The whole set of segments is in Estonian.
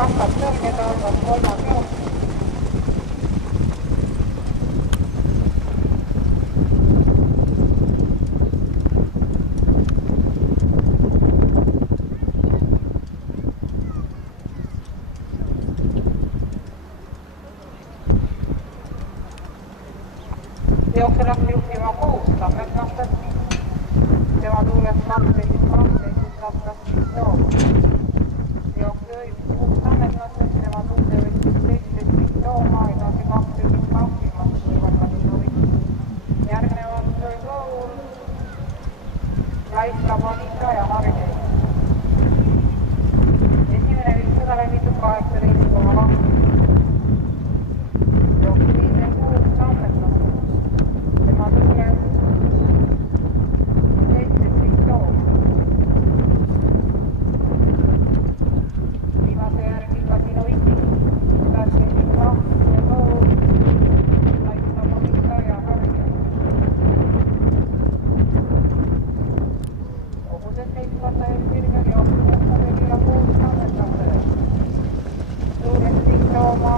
hakkab tõrgeda, algab 3. jook. Teokse läks juhtima 6 tammetlastet. Tema tuulest 12 lapsast tooma. Teokse 6 tammetlastet, tema tuulde võttis 17 tooma, edasi 22 võrvallasinovi. Järgnevalt Loul, Laisla, Bonita ja Margei. Esimene viis läbitud 18,2. Teokse 56 tammetlastet. Tema tuules 17 tooma. Viimase järgi Kasinoviki, edasi Loul, Laisla, Bonita ja Margei. Koguses 7 sirgel jooksumeesta tegija 6 tammetlastet. Tuules 5 tooma,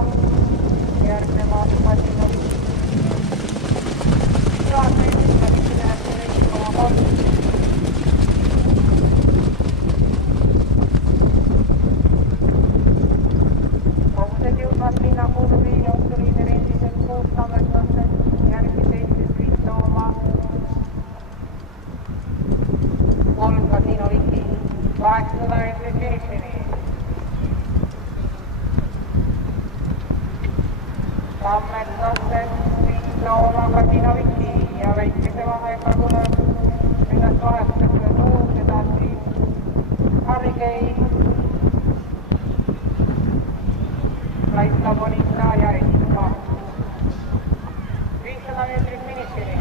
järgneva Kasinoviki. Koguses jõudmas linna kuuluvi jooksuliider endiselt 6 tammetlastet, järgi 17 tooma, 3 Kasinoviki, 800 meetrit finishini. Tammetlastet 5 tooma Kasinoviki ja väikese vahega tuleb ennast vahetusele Loul, edasi Margei, Laisla, Bonita ja Eesmaa. 500 meetrit finishini.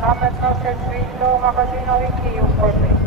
Tammetlastet 5 tooma Kasinoviki juhtkordi.